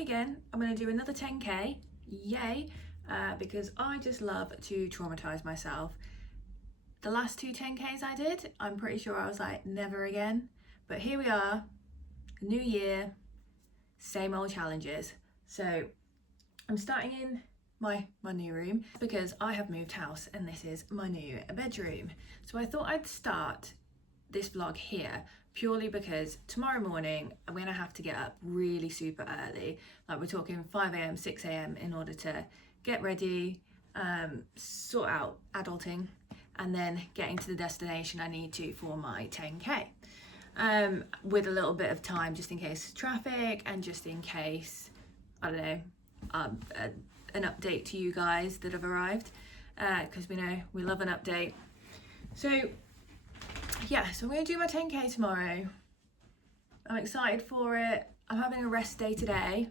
back again. I'm going to do another 10k, yay, because I just love to traumatize myself. The last two 10ks I did, I'm pretty sure I was like, never again. But here we are, new year, same old challenges. So I'm starting in my new room because I have moved house and this is my new bedroom. So I thought I'd start this vlog here purely because tomorrow morning I'm gonna have to get up really super early, like we're talking 5 a.m, 6 a.m in order to get ready, sort out adulting, and then getting to the destination I need to for my 10k, with a little bit of time just in case traffic and just in case, I don't know, an update to you guys that have arrived, because we know we love an update. So yeah, so I'm going to do my 10k tomorrow. I'm excited for it. I'm having a rest day today.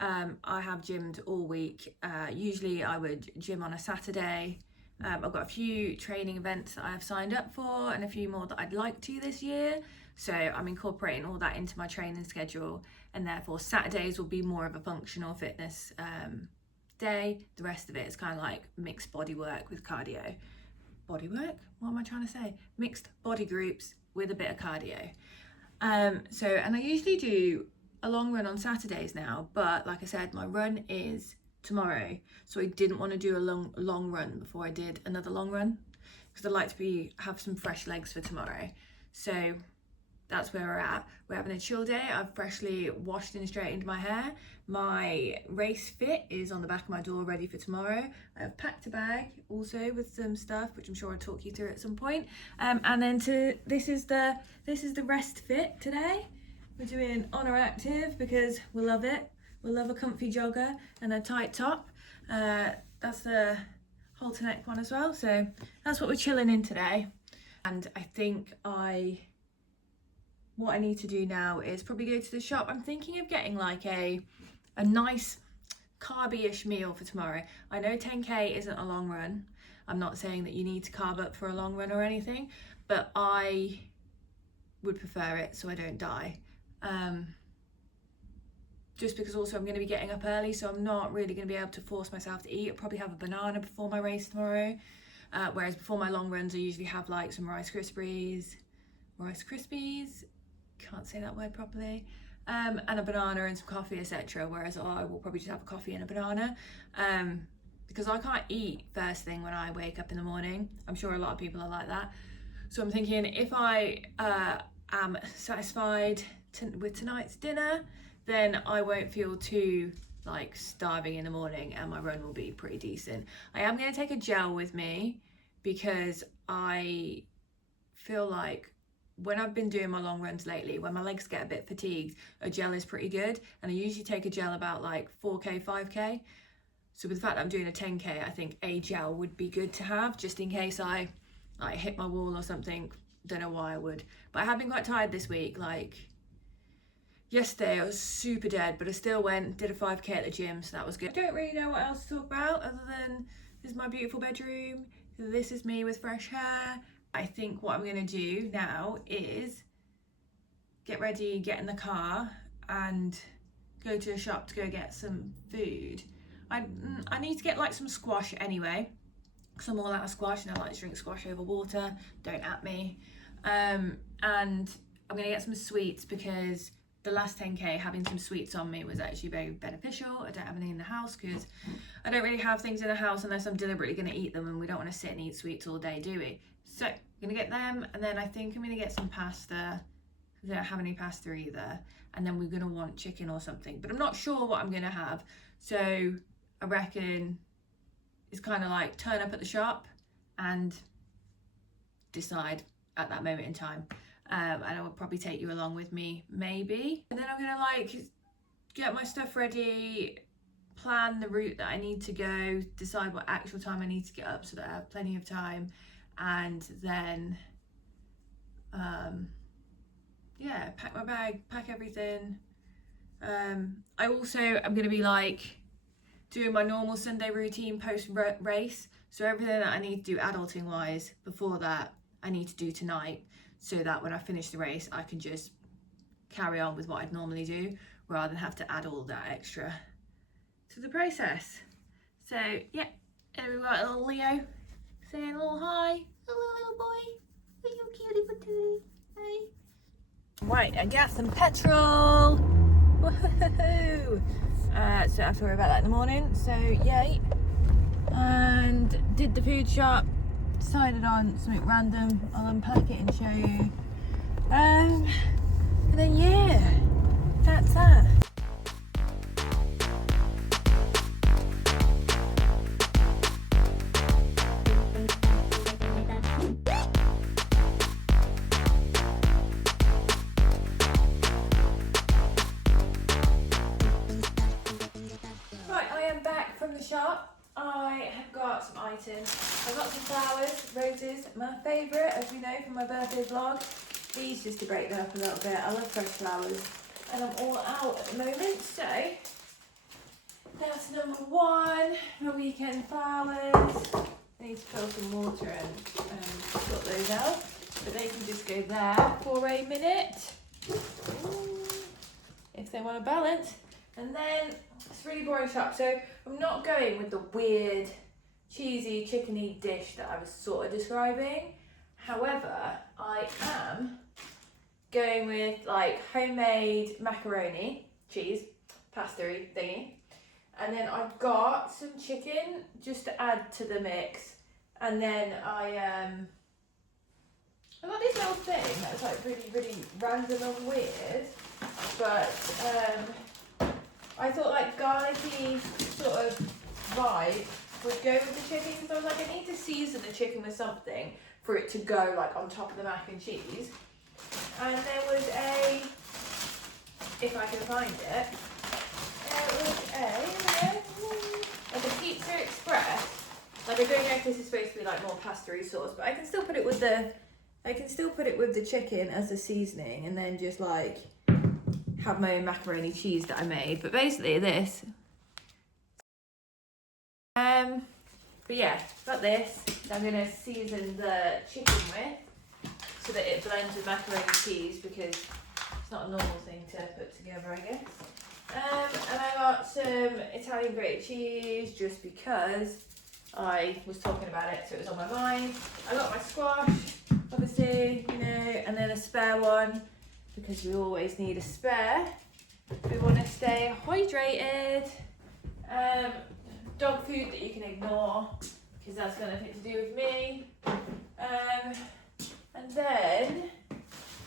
I have gymmed all week. Usually I would gym on a Saturday. I've got a few training events that I have signed up for and a few more that I'd like to this year. So I'm incorporating all that into my training schedule, and therefore Saturdays will be more of a functional fitness day. The rest of it is kind of like mixed body work with cardio. Body work? What am I trying to say? Mixed body groups with a bit of cardio. And I usually do a long run on Saturdays now, but like I said, my run is tomorrow, so I didn't want to do a long run before I did another long run, because I'd like to have some fresh legs for tomorrow. So that's where we're at. We're having a chill day. I've freshly washed and straightened my hair. My race fit is on the back of my door ready for tomorrow. I have packed a bag also with some stuff, which I'm sure I'll talk you through at some point. And then this is the rest fit today. We're doing Honor Active because we love it. We love a comfy jogger and a tight top. That's the halter neck one as well. So that's what we're chilling in today. And I think what I need to do now is probably go to the shop. I'm thinking of getting like a nice carby-ish meal for tomorrow. I know 10k isn't a long run. I'm not saying that you need to carb up for a long run or anything, but I would prefer it so I don't die. Just because also I'm going to be getting up early, so I'm not really going to be able to force myself to eat. I'll probably have a banana before my race tomorrow, whereas before my long runs I usually have like some Rice Krispies, can't say that word properly, and a banana and some coffee, etc. Whereas I will probably just have a coffee and a banana, because I can't eat first thing when I wake up in the morning. I'm sure a lot of people are like that. So I'm thinking if I am satisfied with tonight's dinner, then I won't feel too like starving in the morning and my run will be pretty decent. I am going to take a gel with me because I feel like when I've been doing my long runs lately, when my legs get a bit fatigued, a gel is pretty good. And I usually take a gel about like 4k, 5k. So with the fact that I'm doing a 10k, I think a gel would be good to have just in case I like hit my wall or something. Don't know why I would, but I have been quite tired this week. Like yesterday I was super dead, but I still did a 5k at the gym, so that was good. I don't really know what else to talk about other than this is my beautiful bedroom. This is me with fresh hair. I think what I'm going to do now is get ready, get in the car and go to a shop to go get some food. I need to get like some squash anyway, because I'm all out of squash and I like to drink squash over water. Don't at me. And I'm going to get some sweets because the last 10k having some sweets on me was actually very beneficial. I don't have anything in the house because I don't really have things in the house unless I'm deliberately going to eat them, and we don't want to sit and eat sweets all day, do we? So I'm going to get them, and then I think I'm going to get some pasta. I don't have any pasta either, and then we're going to want chicken or something, but I'm not sure what I'm going to have. So I reckon it's kind of like turn up at the shop and decide at that moment in time. And I will probably take you along with me, maybe. And then I'm gonna like get my stuff ready, plan the route that I need to go, decide what actual time I need to get up so that I have plenty of time, and then yeah, pack my bag, pack everything. I also am gonna be like doing my normal Sunday routine post race, so everything that I need to do adulting wise before that I need to do tonight, so that when I finish the race I can just carry on with what I'd normally do, rather than have to add all that extra to the process. So yeah, there we got little Leo saying a little hi. Hello little boy, are you cutie patootie? Hey. Right, I got some petrol. Woohoo! So I have to worry about that in the morning, so yay. And did the food shop, decided on something random. I'll unpack it and show you. And then yeah, that's that. Right, I am back from the shop. I have got some items. I've got some flowers, roses, my favourite, as you know from my birthday vlog. These just to break them up a little bit. I love fresh flowers and I'm all out at the moment, so that's number one, my weekend flowers. I need to fill some water and sort those out, but they can just go there for a minute if they want to balance. And then it's really boring shop, so I'm not going with the weird cheesy chickeny dish that I was sort of describing. However, I am going with like homemade macaroni, cheese, pasta-y thingy. And then I've got some chicken just to add to the mix. And then I got this little thing that's like really, really random and weird. But I thought like garlicky sort of vibe would go with the chicken, because I was like, I need to season the chicken with something for it to go like on top of the mac and cheese. And there was a, if I can find it, like a Pizza Express. Like I don't know if this is supposed to be like more pasta-y sauce, but I can still put it with the chicken as a seasoning, and then just like have my own macaroni cheese that I made. But basically this. But yeah, got this. I'm gonna season the chicken with so that it blends with macaroni cheese, because it's not a normal thing to put together, I guess. And I got some Italian grated cheese just because I was talking about it, so it was on my mind. I got my squash, obviously, you know, and then a spare one, because we always need a spare. We want to stay hydrated. Dog food that you can ignore, because that's got nothing to do with me. And then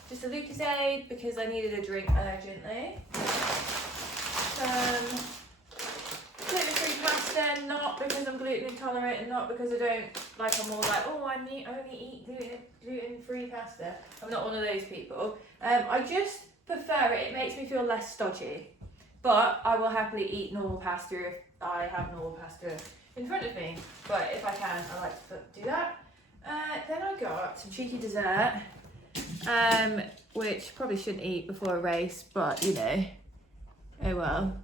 just a Lucozade, because I needed a drink urgently. Gluten-free pasta, not because I'm gluten intolerant and not because I don't, like I'm all like, oh, I only eat gluten-free pasta. I'm not one of those people. I just prefer it. It makes me feel less stodgy. But I will happily eat normal pasta if I have normal pasta in front of me. But if I can, I like to do that. Then I got some cheeky dessert, which probably shouldn't eat before a race, but you know, oh well,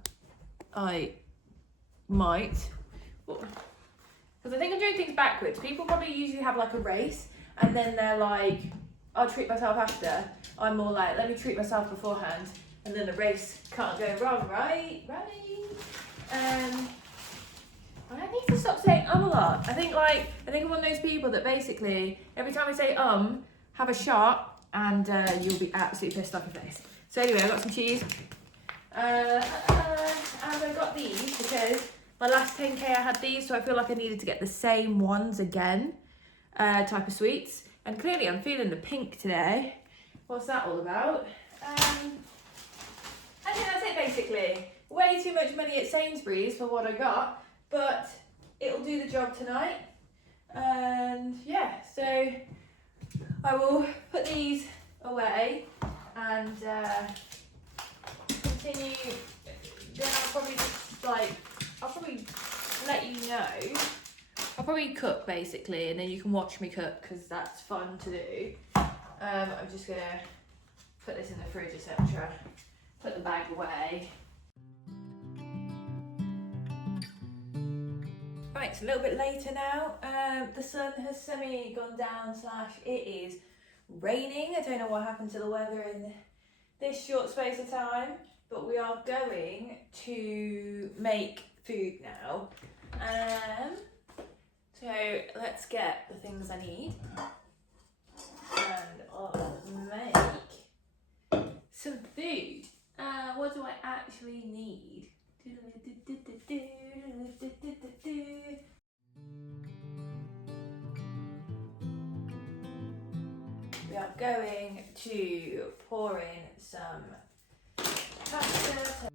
I might. Because I think I'm doing things backwards. People probably usually have like a race and then they're like, I'll treat myself after. I'm more like, let me treat myself beforehand, and then the race can't go wrong, right? I need to stop saying a lot. I think I'm one of those people that basically every time I say have a shot and you'll be absolutely pissed off your face. So anyway, I got some cheese. And I got these because my last 10k I had these, so I feel like I needed to get the same ones again, type of sweets. And clearly I'm feeling the pink today. What's that all about? I think that's it basically. Way too much money at Sainsbury's for what I got, but it'll do the job tonight. And yeah, so I will put these away and continue. Then I'll probably let you know. I'll probably cook basically, and then you can watch me cook because that's fun to do. I'm just gonna put this in the fridge, etc. Put the bag away. Right, it's a little bit later now. The sun has semi gone down / it is raining. I don't know what happened to the weather in this short space of time, but we are going to make food now. So let's get the things I need, and I'll make some food. What do I actually need? We are going to pour in some pasta.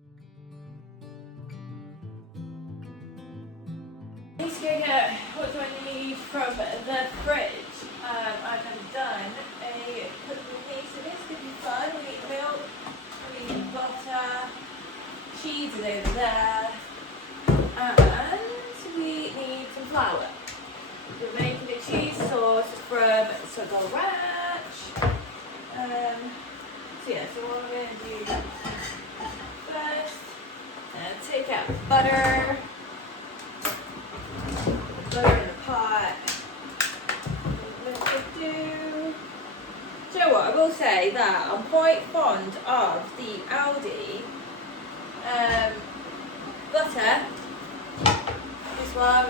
I need to go get, what do I need from the fridge? I've never done a cooking piece, so this could be fun. We need milk, we need butter, cheese is over there, and we need some flour. We're making a cheese sauce from Sugar Ranch. So what I'm going to do first, take out butter in the pot. Do you know what? I will say that I'm quite fond of the Aldi butter. This one,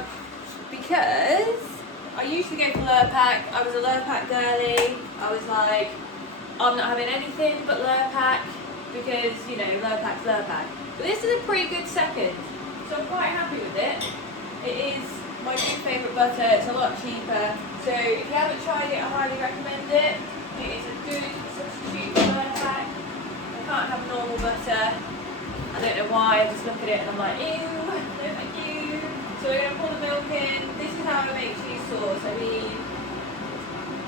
because I usually go for Lurpak. I was a Lurpak girly. I was like, I'm not having anything but Lurpak because, you know, Lurpak's Lurpak. But this is a pretty good second, so I'm quite happy with it. It is my new favourite butter. It's a lot cheaper. So if you haven't tried it, I highly recommend it. It is a good substitute for Lurpak. I can't have normal butter. I don't know why. I just look at it and I'm like, ew, no thank you. So we're going to pour the milk in. This is how I make cheese sauce. I mean,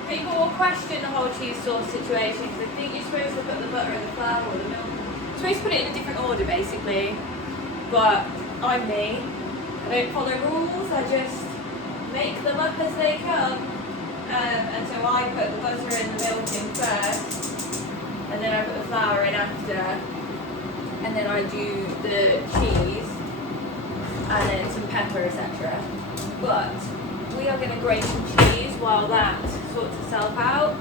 people will question the whole cheese sauce situation because they think you're supposed to put the butter in the flour or the milk. You're supposed to put it in a different order basically. But I'm me. I don't follow rules. I just make them up as they come. And so I put the butter and the milk in first. And then I put the flour in after. And then I do the cheese. And then some pepper, etc. But we are going to grate some cheese while that sorts itself out.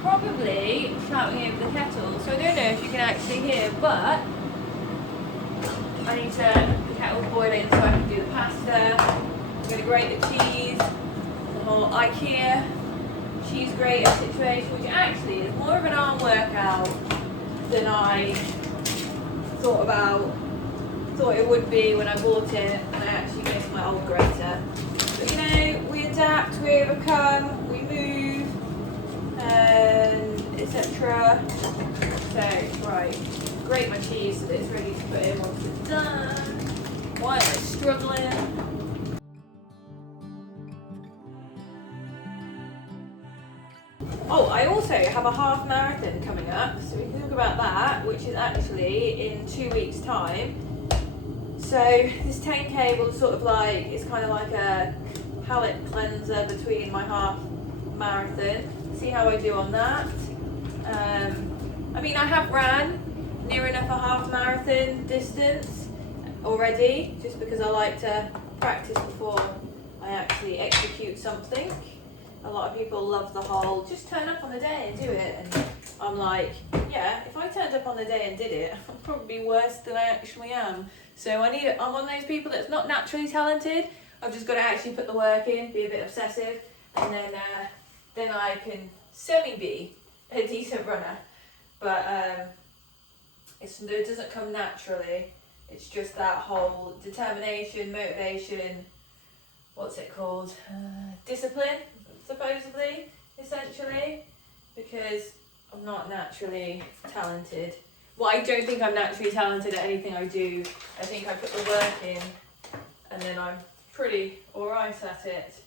Probably shouting over the kettle, so I don't know if you can actually hear, but I need the kettle boiling so I can do the pasta. I'm going to grate the cheese, the whole IKEA cheese grater situation, which actually is more of an arm workout than I thought it would be when I bought it and I actually missed my old grater. But you know, we adapt, we overcome, we move, and etc. So, right, grate my cheese so that it's ready to put in once it's done. Why am I struggling? Oh, I also have a half marathon coming up, so we can talk about that, which is actually in 2 weeks' time. So this 10k will sort of like, it's kind of like a palate cleanser between my half marathon. See how I do on that. I mean, I have ran near enough a half marathon distance already, just because I like to practice before I actually execute something. A lot of people love the whole, just turn up on the day and do it. And I'm like, yeah, if I turned up on the day and did it, I'd probably be worse than I actually am. So I'm one of those people that's not naturally talented. I've just got to actually put the work in, be a bit obsessive, and then I can semi-be a decent runner. But it doesn't come naturally. It's just that whole determination, motivation, what's it called? Discipline, supposedly, essentially, because I'm not naturally talented. Well, I don't think I'm naturally talented at anything I do. I think I put the work in and then I'm pretty alright at it.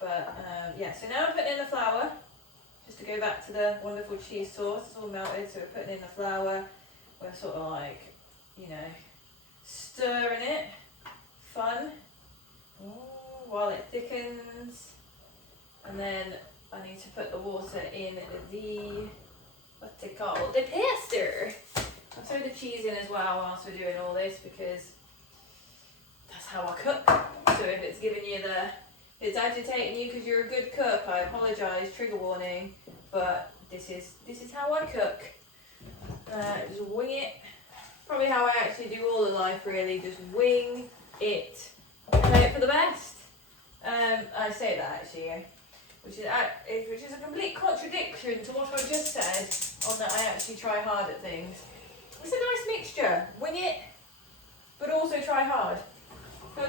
But yeah, so now I'm putting in the flour, just to go back to the wonderful cheese sauce. It's all melted, so we're putting in the flour. We're sort of like, you know, stirring it. Fun. Ooh, while it thickens. And then I need to put the water in the, what's it called? The pasta. I'll throw the cheese in as well whilst we're doing all this because that's how I cook. So if it's giving you if it's agitating you because you're a good cook, I apologise, trigger warning, but this is how I cook. Just wing it. Probably how I actually do all of life, really. Just wing it and hope for the best. I say that actually, which is a complete contradiction to what I just said, on that I actually try hard at things. It's a nice mixture. Wing it, but also try hard.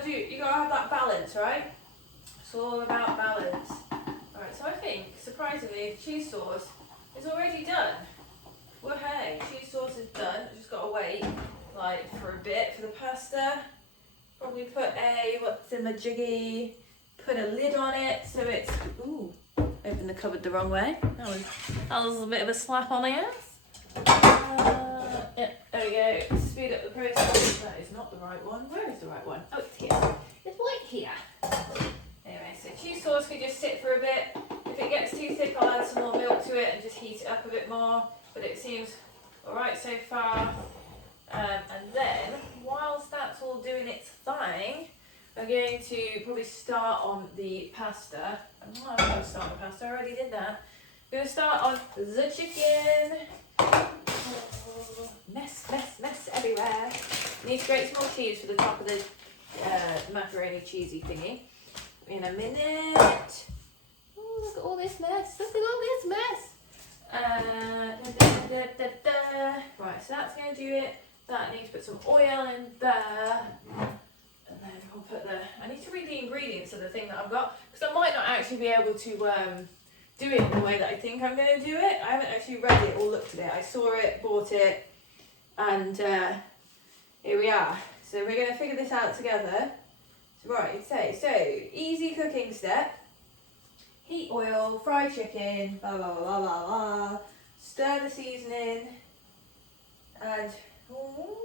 You gotta have that balance, right? It's all about balance. Alright, so I think, surprisingly, the cheese sauce is already done. Well, hey, cheese sauce is done. I've just gotta wait, like, for a bit for the pasta. Probably put what's in my jiggy, put a lid on it so it's, ooh, opened the cupboard the wrong way. That was a bit of a slap on the ass. Yeah, there we go, speed up the process. That is not the right one. Where is the right one? Oh, it's here. It's right here. Anyway, so cheese sauce can just sit for a bit. If it gets too thick, I'll add some more milk to it and just heat it up a bit more. But it seems alright so far. And then, whilst that's all doing its thing, I'm going to probably start on the pasta. I'm not going to start on the pasta, I already did that. I'm going to start on the chicken. Oh, mess everywhere. Need to grate some more cheese for the top of the macaroni cheesy thingy. In a minute. Oh, look at all this mess. Look at all this mess. Right, so that's going to do it. That I need to put some oil in there. And then I'll put I need to read the ingredients of the thing that I've got, because I might not actually be able to do it in the way that I think I'm going to do it. I haven't actually read it or looked at it. I saw it, bought it, and here we are. So we're going to figure this out together. Right, so easy cooking step. Heat oil, fry chicken, blah blah blah blah blah. Stir the seasoning, and forward.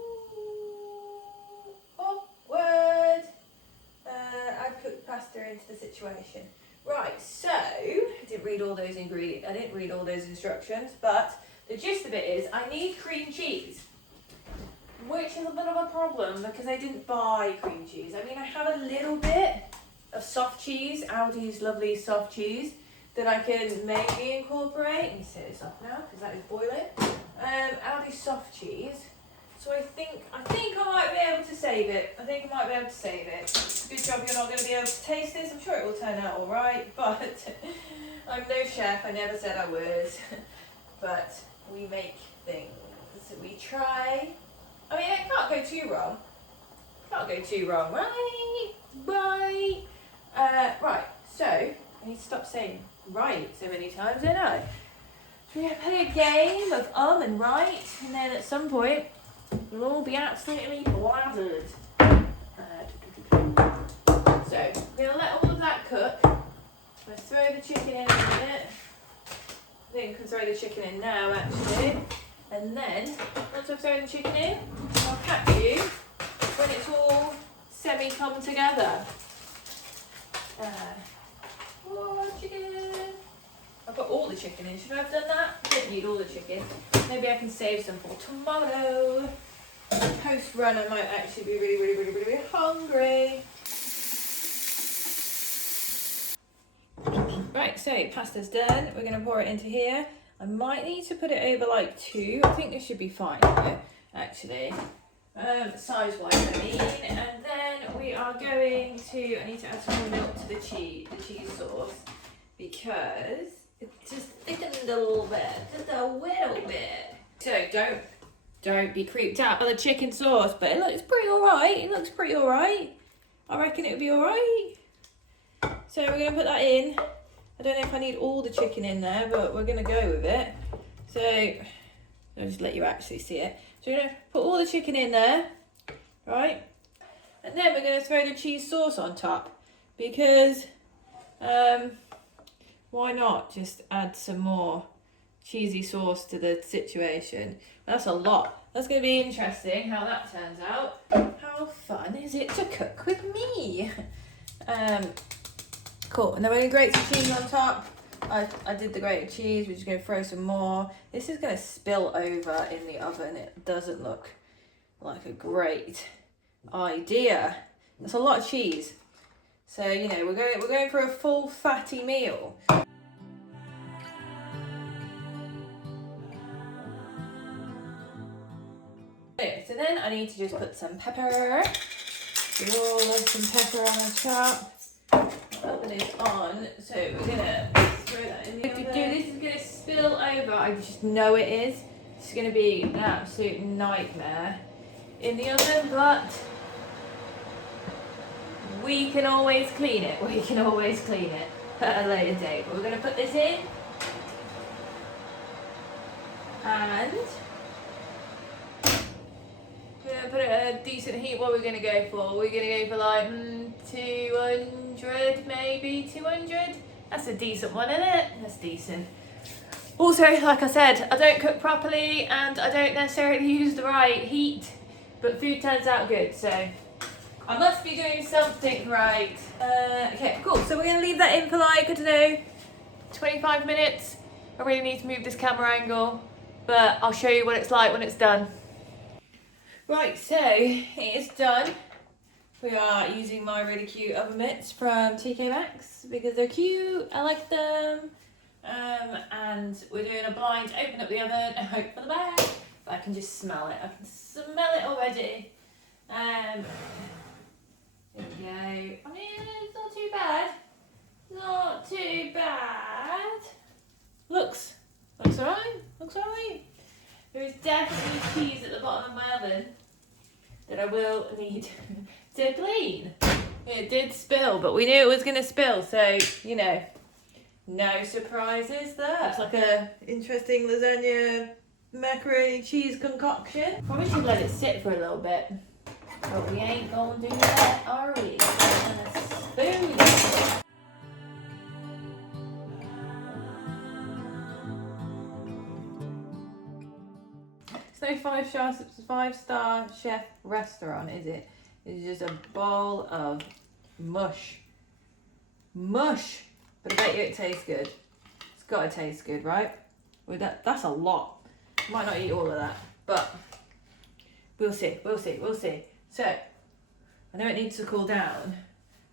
Add cooked pasta into the situation. Right, so I didn't read all those ingredients. I didn't read all those instructions, but the gist of it is I need cream cheese, which is a bit of a problem because I didn't buy cream cheese. I mean, I have a little bit of soft cheese, Aldi's lovely soft cheese, that I can maybe incorporate. Let me set this up now because that is boiling. Aldi's soft cheese. So I think I might be able to save it. Good job you're not going to be able to taste this. I'm sure it will turn out alright, but I'm no chef. I never said I was. But we make things. We try. I mean, it can't go too wrong. Right? Right, so I need to stop saying right so many times, don't I? So we're going to play a game of and right, and then at some point we'll all be absolutely bladdered. So we're going to let all of that cook. I'm going to throw the chicken in a minute. I think I can throw the chicken in now, actually. And then, once I've thrown the chicken in, I'll catch you when it's all semi-come together. Chicken. I've got all the chicken in. Should I have done that? I don't need all the chicken. Maybe I can save some for tomorrow. Post run, I might actually be really hungry. Right, so pasta's done. We're going to pour it into here. I might need to put it over like 2. I think this should be fine here, actually. Size-wise, I mean. And then we are going to, I need to add some more milk to the cheese sauce, because it just thickened a little bit, just a little bit. So don't be creeped out by the chicken sauce, but it looks pretty alright. I reckon it would be alright. So we're going to put that in. I don't know if I need all the chicken in there, but we're going to go with it. So I'll just let you actually see it. So we're going to put all the chicken in there, right? And then we're going to throw the cheese sauce on top, because why not just add some more cheesy sauce to the situation? That's a lot. That's going to be interesting how that turns out. How fun is it to cook with me? Cool, and then we're going to grate some cheese on top. I did the grated cheese, we're just going to throw some more. This is going to spill over in the oven. It doesn't look like a great idea. That's a lot of cheese. So, you know, we're going for a full fatty meal. then I need to just put some pepper. We all love some pepper on the chop. Oven is on, so we're gonna throw that in the oven. This is gonna spill over. I just know it is. It's gonna be an absolute nightmare in the oven, but we can always clean it. We can always clean it at a later date. But we're gonna put this in, and we're gonna put it at a decent heat. What are we gonna go for? We're gonna go for like 200, maybe 200. That's a decent one, isn't it? That's decent. Also, like I said, I don't cook properly and I don't necessarily use the right heat, but food turns out good, so I must be doing something right. Okay, cool. So we're gonna leave that in for like, I don't know, 25 minutes. I really need to move this camera angle, but I'll show you what it's like when it's done. Right, so it is done. We are using my really cute oven mitts from TK Maxx because they're cute. I like them. And we're doing a blind open up the oven and hope for the best. But I can just smell it. I can smell it already. There we go. I mean, it's not too bad. Not too bad. Looks alright. Looks alright. There is definitely cheese at the bottom of my oven that I will need to clean. It did spill, but we knew it was going to spill, so, you know, no surprises there. It's like a interesting lasagna macaroni cheese concoction. Probably should let it sit for a little bit, but we ain't going to do that, are we? We're gonna spoon it. It's no five-star chef restaurant, is it? It's just a bowl of mush. Mush! But I bet you it tastes good. It's got to taste good, right? With that's a lot. Might not eat all of that, but we'll see. So, I know it needs to cool down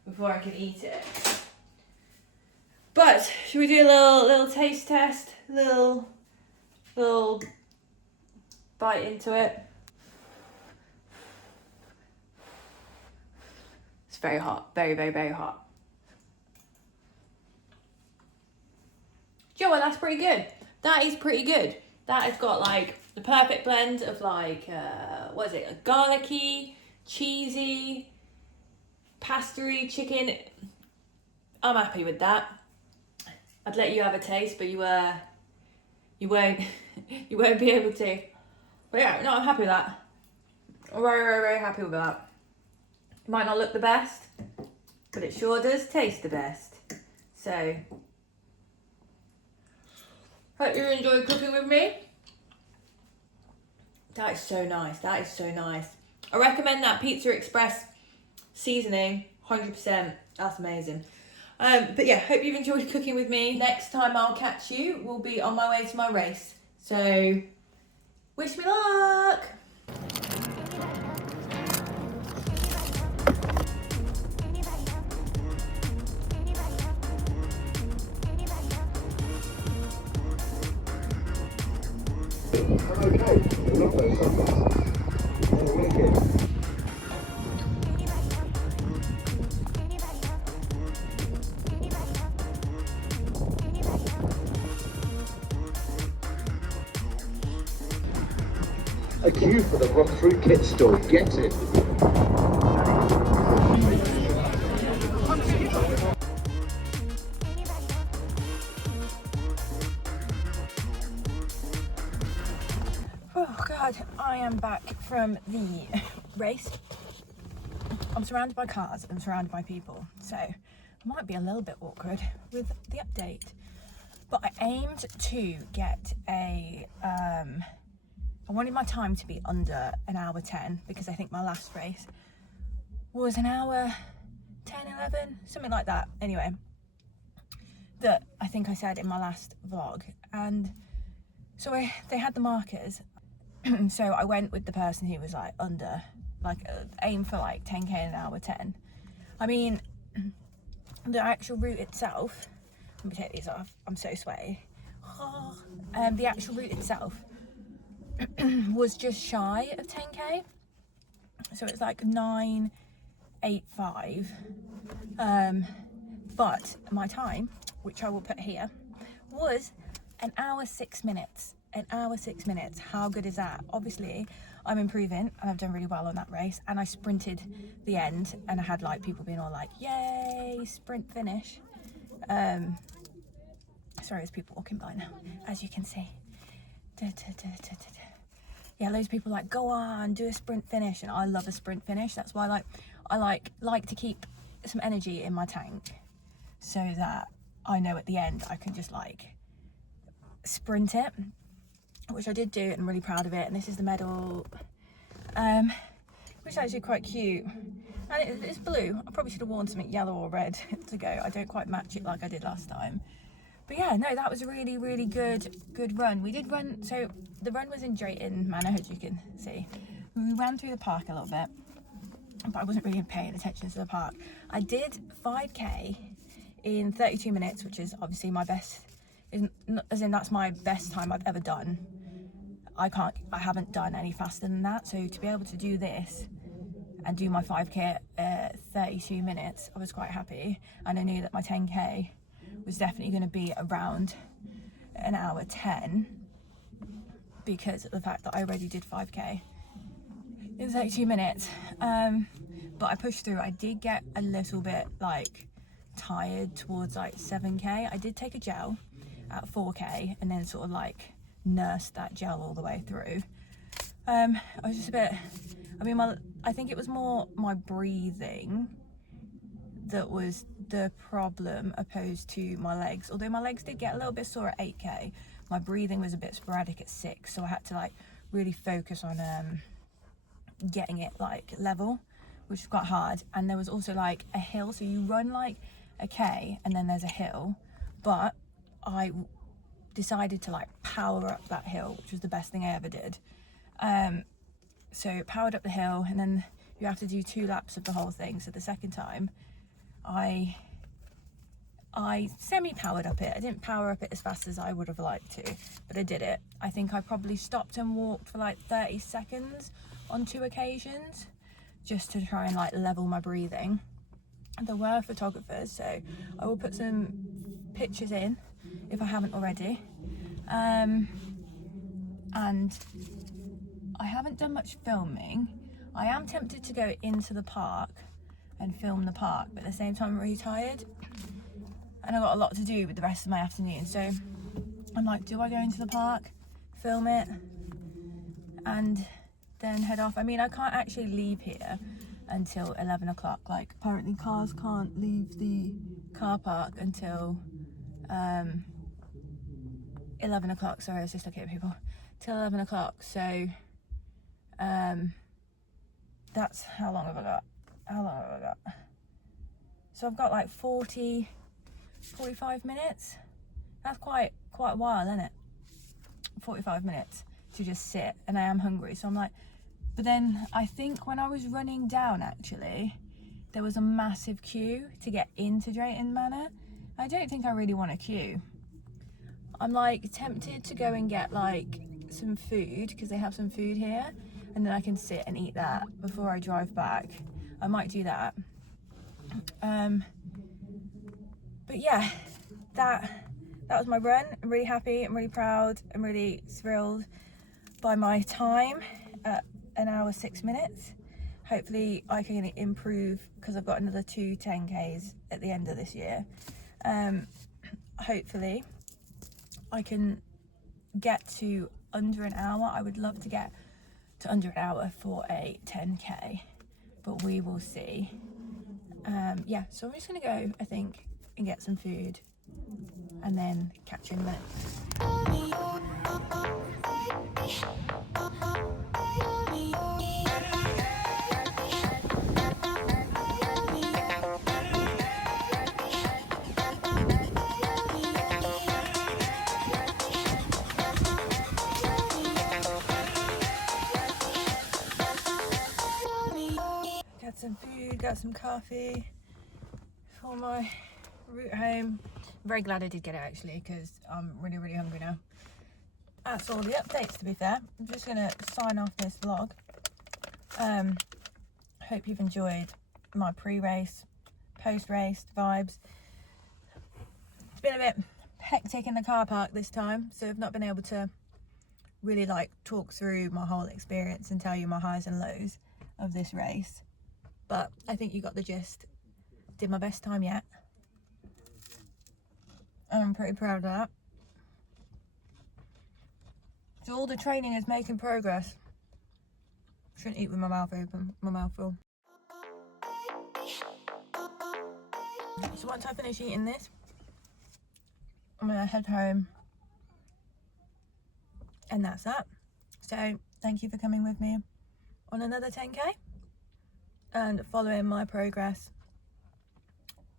before I can eat it. But should we do a little taste test? Little bite into it. It's very hot, very hot. Do you know what, that's pretty good. That is pretty good. That has got like the perfect blend of like, what is it, a garlicky, cheesy, pasta-y chicken. I'm happy with that. I'd let you have a taste, but you won't be able to. But yeah, no, I'm happy with that. I'm very happy with that. It might not look the best, but it sure does taste the best. So, hope you enjoy cooking with me. That is so nice. That is so nice. I recommend that Pizza Express seasoning, 100%. That's amazing. But yeah, hope you've enjoyed cooking with me. Next time I'll catch you, we'll be on my way to my race. So, wish me luck. A queue for the Rock Through Kit store. Get it. Oh God, I am back from the race. I'm surrounded by cars, I'm surrounded by people, so it might be a little bit awkward with the update. But I aimed to get I wanted my time to be under an hour 10 because I think my last race was an hour 10, 11, something like that. Anyway, that I think I said in my last vlog. And so they had the markers. So I went with the person who was like under, like aim for like 10k an hour 10. I mean, the actual route itself, let me take these off, I'm so sweaty. The actual route itself was just shy of 10k, So it's like 9:85. But my time, which I will put here, was 1 hour 6 minutes. 1 hour 6 minutes. How good is that? Obviously I'm improving and I've done really well on that race, and I sprinted the end and I had like people being all like, yay, sprint finish. Sorry, there's people walking by now, as you can see. Yeah, loads of people like, go on, do a sprint finish, and I love a sprint finish. That's why I like to keep some energy in my tank, so that I know at the end I can just like sprint it, which I did do, and I'm really proud of it. And this is the medal, which is actually quite cute, and it's blue. I probably should have worn something yellow or red to go. I don't quite match it like I did last time. But yeah, no, that was a really, really good run. We did run, so the run was in Drayton Manor, as you can see. We ran through the park a little bit, but I wasn't really paying attention to the park. I did 5k in 32 minutes, which is obviously my best, as in that's my best time I've ever done. I haven't done any faster than that. So to be able to do this and do my 5k at 32 minutes, I was quite happy. And I knew that my 10k was definitely going to be around 1 hour 10, because of the fact that I already did 5k in 32 minutes. But I pushed through. I did get a little bit like tired towards like 7k. I did take a gel at 4k and then sort of like nursed that gel all the way through. I was just a bit, I think it was more my breathing that was the problem opposed to my legs. Although my legs did get a little bit sore at 8k, my breathing was a bit sporadic at 6, so I had to like really focus on getting it like level, which is quite hard. And there was also like a hill, so you run like a k and then there's a hill, but I decided to like power up that hill, which was the best thing I ever did. So powered up the hill, and then you have to do 2 laps of the whole thing. So the second time I semi-powered up it. I didn't power up it as fast as I would have liked to, but I did it. I think I probably stopped and walked for like 30 seconds on 2 occasions, just to try and like level my breathing. There were photographers, so I will put some pictures in if I haven't already. And I haven't done much filming. I am tempted to go into the park and film the park, but at the same time I'm really tired and I've got a lot to do with the rest of my afternoon. So I'm like, do I go into the park, film it, and then head off? I mean, I can't actually leave here until 11 o'clock. Like, apparently cars can't leave the car park until 11 o'clock. Sorry, I was just looking at people. Till 11 o'clock. So that's how long have I got? So I've got like 45 minutes. That's quite a while, isn't it? 45 minutes to just sit, and I am hungry, so I'm like, but then I think when I was running down, actually there was a massive queue to get into Drayton Manor. I don't think I really want a queue. I'm like tempted to go and get like some food, because they have some food here, and then I can sit and eat that before I drive back. I might do that. But yeah, that was my run. I'm really happy, I'm really proud, I'm really thrilled by my time at 1 hour 6 minutes. Hopefully I can improve, because I've got another 2 10Ks at the end of this year. Hopefully I can get to under an hour. I would love to get to under an hour for a 10K, but we will see. Yeah, so I'm just gonna go, I think, and get some food and then catch you in a minute. Got some food, got some coffee for my route home. I'm very glad I did get it, actually, because I'm really, really hungry now. That's all the updates, to be fair. I'm just gonna sign off this vlog. Hope you've enjoyed my pre-race, post-race vibes. It's been a bit hectic in the car park this time, so I've not been able to really like talk through my whole experience and tell you my highs and lows of this race, but I think you got the gist. Did my best time yet. I'm pretty proud of that. So all the training is making progress. Shouldn't eat with my mouth open, my mouth full. So once I finish eating this, I'm gonna head home, and that's that. So thank you for coming with me on another 10k and following my progress.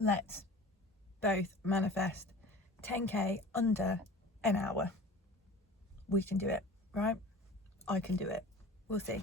Let's both manifest 10k under an hour. We can do it, right? I can do it. We'll see.